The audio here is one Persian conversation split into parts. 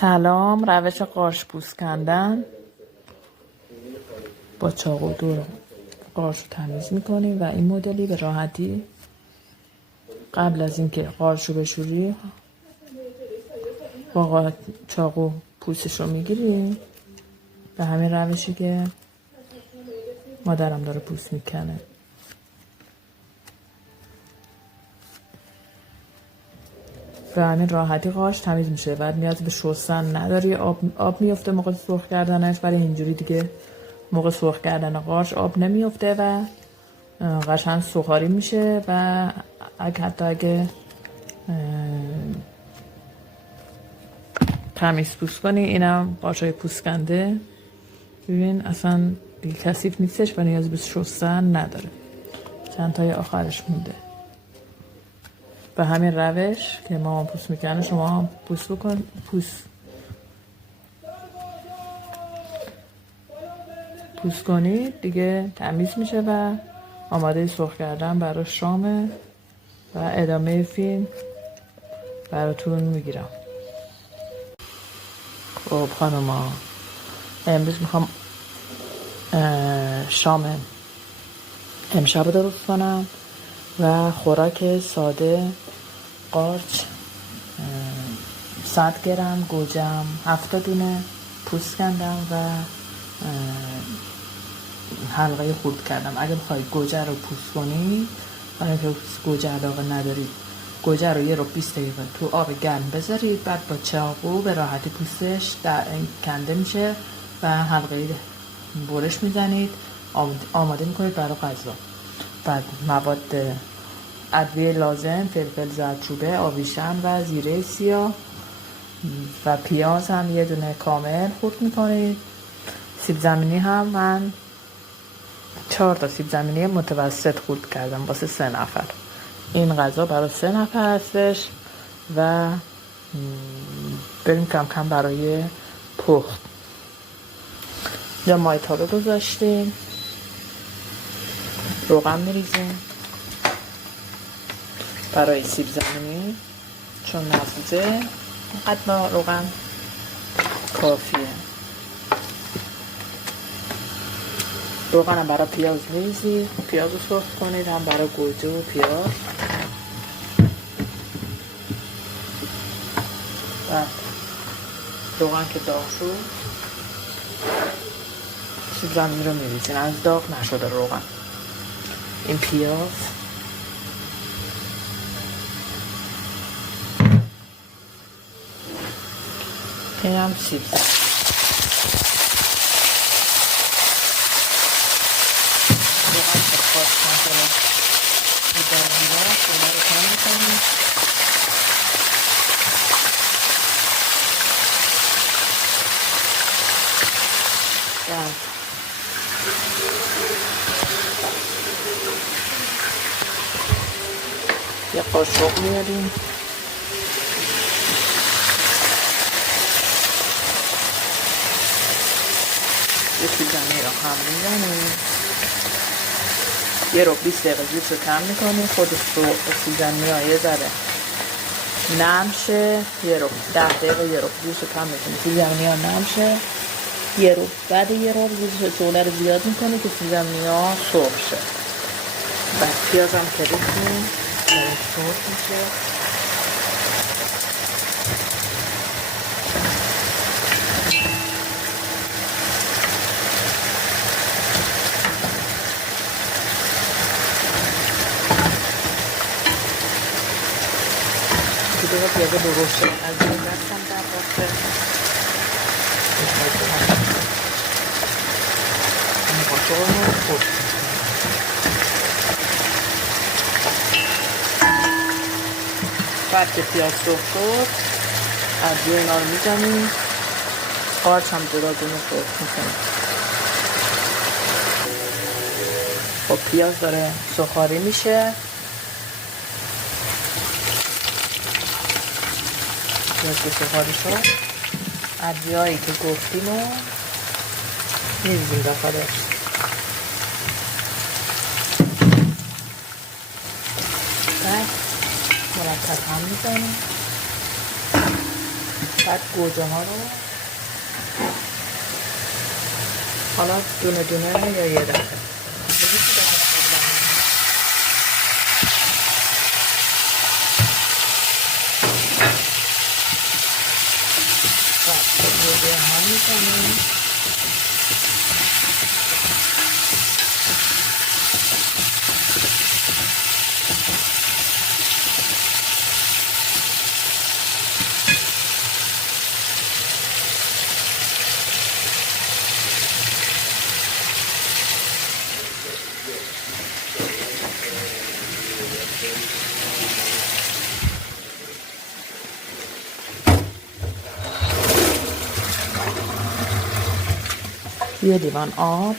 سلام. روش قارچ پوست کندن. با چاقو دور قارچ رو تمیز میکنیم و این مدلی به راحتی قبل از اینکه قارچ رو بشوری با چاقو پوستش رو میگیریم به همین روشی که مادرم داره پوست میکنه. به همین راحتی قارچ تمیز میشه. بعد نیاز به شستن نداری. آب میفته موقع سرخ کردنش، ولی اینجوری دیگه موقع سرخ کردن قارچ آب نمیفته و قشنگ سوخاری میشه. و اگه تمیز پوست کنی، اینم قارچای پوست کنده، ببین اصلا دیگه کثیف نیستش و نیاز به شستن نداره. چند تای آخرش مونده. به همین روش که ما پوست میکنه شما هم پوست بکن. پوست کنید دیگه تمیز میشه و آماده سرخ کردن برای شامه و ادامه فیلم براتون میگیرم. خب خانوما، امروز میخوام شام امشب رو درست کنم و خوراک ساده: قارچ 100 گرم، گوجم 7 دونه پوست کندم و حلقه خورد کردم. اگه بخواید گوجه رو پوست کنی، برای اینکه گوجه علاقه ندارید، گوجه رو 20 دقیقه تو آب گرم بذارید، بعد با چاقو به راحتی پوستش کنده میشه و حلقه برش میزنید، آماده میکنید برای غذا. بعد مواد ادویه لازم: فلفل زردچوبه، آویشن و زیره سیاه و پیاز هم 1 دونه کامل خورد میکنید. سیب زمینی هم من 4 تا سیب زمینی متوسط خورد کردم واسه 3 نفر. این غذا برای 3 نفر هستش و بریم کم کم برای پخت. یا مایتابه گذاشتیم، روغن میریزیم برای سیب زمینی چون نسوزه، اینقدر با روغن کافیه. روغن هم برای پیاز میریزید، پیاز رو سرخ کنید، هم برای گوجه و پیاز. و روغن که داغ شد، سیب زمینی رو میریزید. از داغ نشده روغن. این پیاز، این هم سیب زمینی. روغن که خواست کنتره بیدار شما رو کم میکنید. یه قاشق میاریم، یه سیب زمینی رو هم میزنیم، 20 دقیقه زیرش رو کم میکنیم. خود سیب زمینی ها یه ذره نرم شه، 10 دقیقه زیرش رو کم میکنیم. سیب زمینی ها نرم شه، بعد زیرش شعله رو زیاد میکنه که سیب زمینی ها سرخ شه. بعد پیاز هم که ریختیم سرخ میشه. دیگه پیازه درست شد. از این دستم در رفته این قاشق رو خود. بعد که پیاز سرخ شد، ادویه اینا رو میزنیم. قارچ هم جدا دونه سرخ میکنیم. خب پیاز داره سوخاری میشه. پیاز که سوخاری شد، ادویه هایی که گفتیم رو میریزیم داخلش. بعد مرتب هم میزنیم. بعد گوجه ها رو حالا دونه دونه یا یه دفعه گوجه ها میزنیم. یه لیوان آب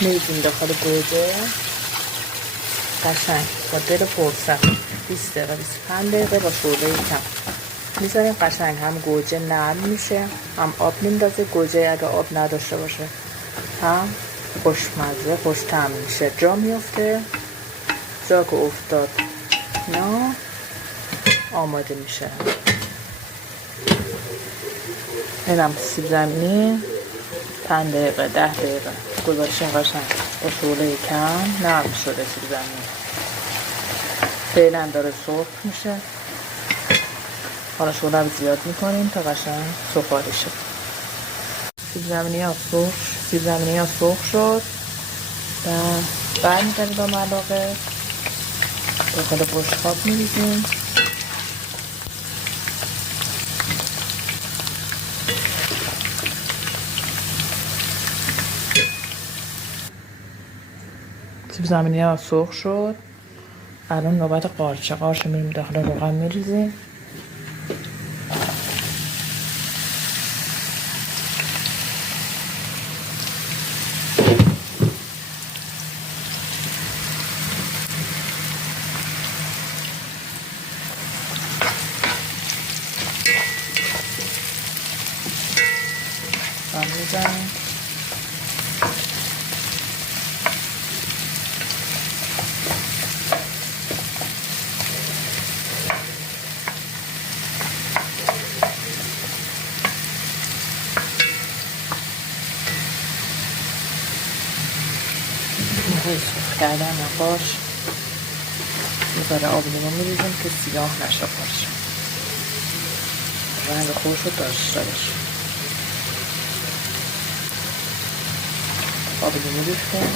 میریزیم داخل گوجه قشنگ با دل پرسر 20 دقیقه 25 دقیقه با شعله کم میذاریم. قشنگ هم گوجه نرم میشه، هم آب میندازه. گوجه اگه آب نداشته باشه هم خوشمزه خوش طعم میشه. جا میفته، جا که افتاد نه آماده میشه. اینم سیب زمینی 5 دقیقه 10 دقیقه گذاشتیم قشنگ با شعله کم نرم شده. سیب زمینی فعلا داره سرخ میشه. حالا شعله رو زیاد میکنیم تا قشنگ سفالی شه. سیب زمینی ها سرخ شد و برمی‌گردیم با ملاقه داخل بشقاب میریزیم. سیب زمینی ها سرخ شد. الان نوبت قارچ میریم داخل روغن میریزیم. میزنیم سرخ کردن نقاش میذاره آب لیمو میریزیم که سیاه نشه قارچ، رنگ خوش رو داشته باشه. آب لیمو ریختیم.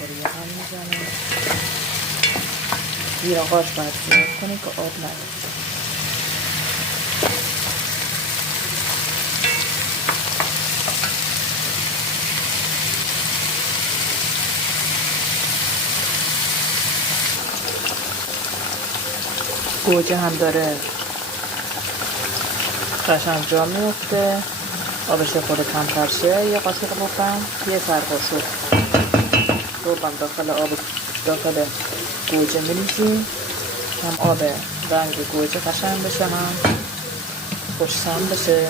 بریه هم میزنیم. زیر قارچ باید سیاه کنیم که آب نداره. گوجه هم داره قشنگ جا میفته. آبش خود کمتر شه. یه قاطق بکنم یه سرقاشق روبم داخل گوجه میریزیم. هم آب رنگ گوجه قشنگ بشه هم خوش‌طعم بشه.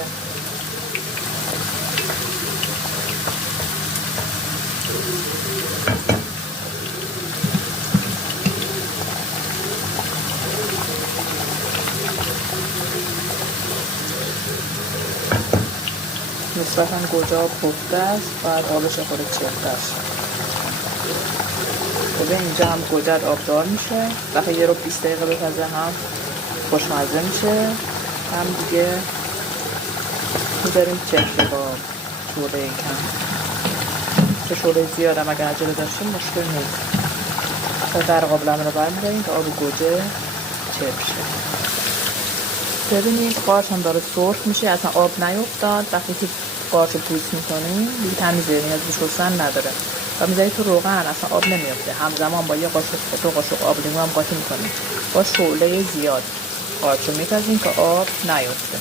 نسبتاً گوجه ها پخته است، باید آبش خود چرخته است. ببین اینجا هم گوجه آبدار میشه. وقتی یه رو 20 دقیقه بپزه هم خوشمزه میشه، هم دیگه میذاریم چرخه با شعله کم. چه شعله زیاد هم اگر عجله داشتیم مشکل نیست. تا در قابلمه رو برمیداریم تا آب گوجه چرخ شه. ببینید قارچ هم داره سرخ میشه، اصلا آب نیفتاد. وقتی که قارچ رو پوست میکنیم دیگه تمیزه، نیاز به شستن نداره و میذاری تو روغن اصلا آب نمیفته. همزمان با یه قاشق آب لیمو هم قاطی میکنیم با شعله زیاد. قارچ رو میپزیم که آب نیفته.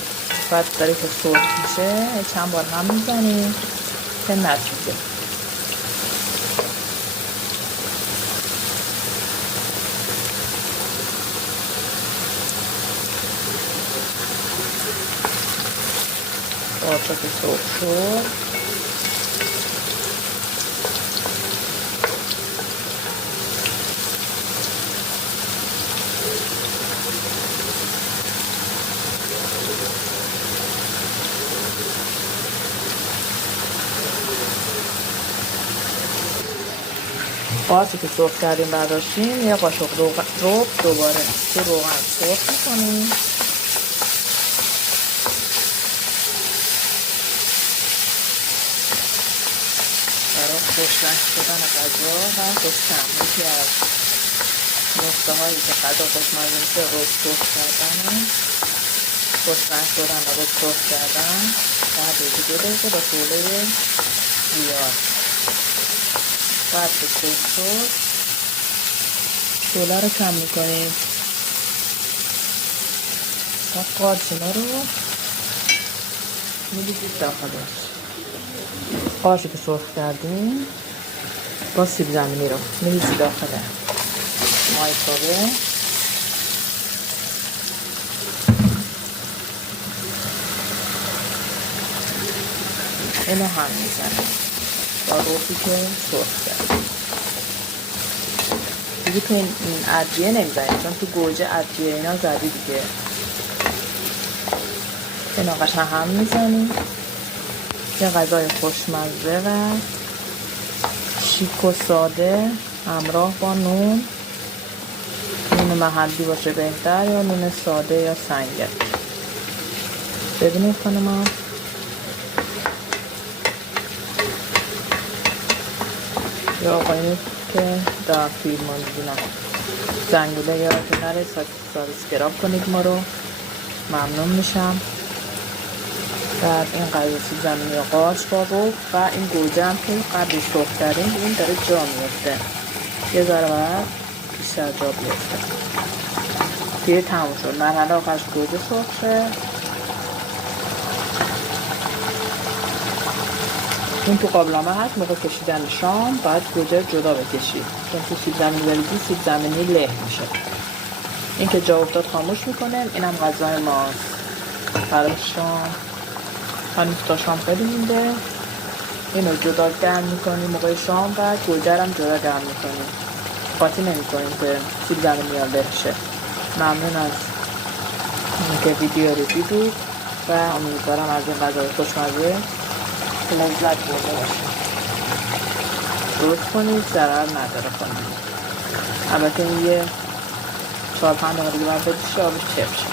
بعد داره که سرخ میشه چند بار هم میزنیم به نتیجه. قارچ که سرخ شد قاشقی که سرخ کردیم برداشتیم یه قاشق رو دوباره تو روغن سرخ میکنیم. برای خوشرنگ شدن غذا و خوش‌طعمی یکی از نقطه هایی که غذا خوشمزه میشه رز سرخ کردن، خوشرنگ شدن و رز سرخ کردن. بعد 2 دقیقه با شعله زیاد بعد که سرخ شد شعله رو کم میکنیم و قارچینا رو می‌ریزید داخلش. قارچ که سرخ کردیم با سیب زمینی رو می‌ریزید داخل مایکروویو. اینو هم میزنیم با روزی که سرخ کردیم. دیگه تو این ادویه نمیزنیم چون تو گوجه ادویه اینا زدی دیگه. اینو قشنگ هم میزنیم. یه غذای خوشمزه و شیک و ساده همراه با نون محلی باشه بهتر یا نون ساده یا سنگک. ببینید خانم یا آقایونی که در فیلم ها میدونم زنگوله یا کنار سابسکرایب کنید ما رو، ممنون میشم. در این غذا سیب زمینی و قارچ با رو و این گوجه هم که قبلی سرخ کردیم این داره جا میفته، یه ذره باید بیشتر جا بیفته. دیگه تموم شد. مرحله آخرش گوجه سرخ شه. این تو قابلمه هست. موقع کشیدن شام باید گوجه جدا بکشید چون تو سیب زمینی بریزی سیب زمینی له میشه. این که جا افتاد خاموش میکنیم. اینم غذای ماست برای شام. هنوز تا شام خیلی مونده. اینو جدا گرم میکنیم موقع شام و گوجه هم جدا گرم میکنیم. قاطی نمیکنیم که سیب زمینی ها له شه. ممنون از اینکه ویدیو رو دیدید و امیدوارم از این غذای خوشمزه لذت برده باشید. درست کنید، ضرر نداره کنید. البته این یه 4-5 دقیقه دیگه باید بشه آبش چپ شه.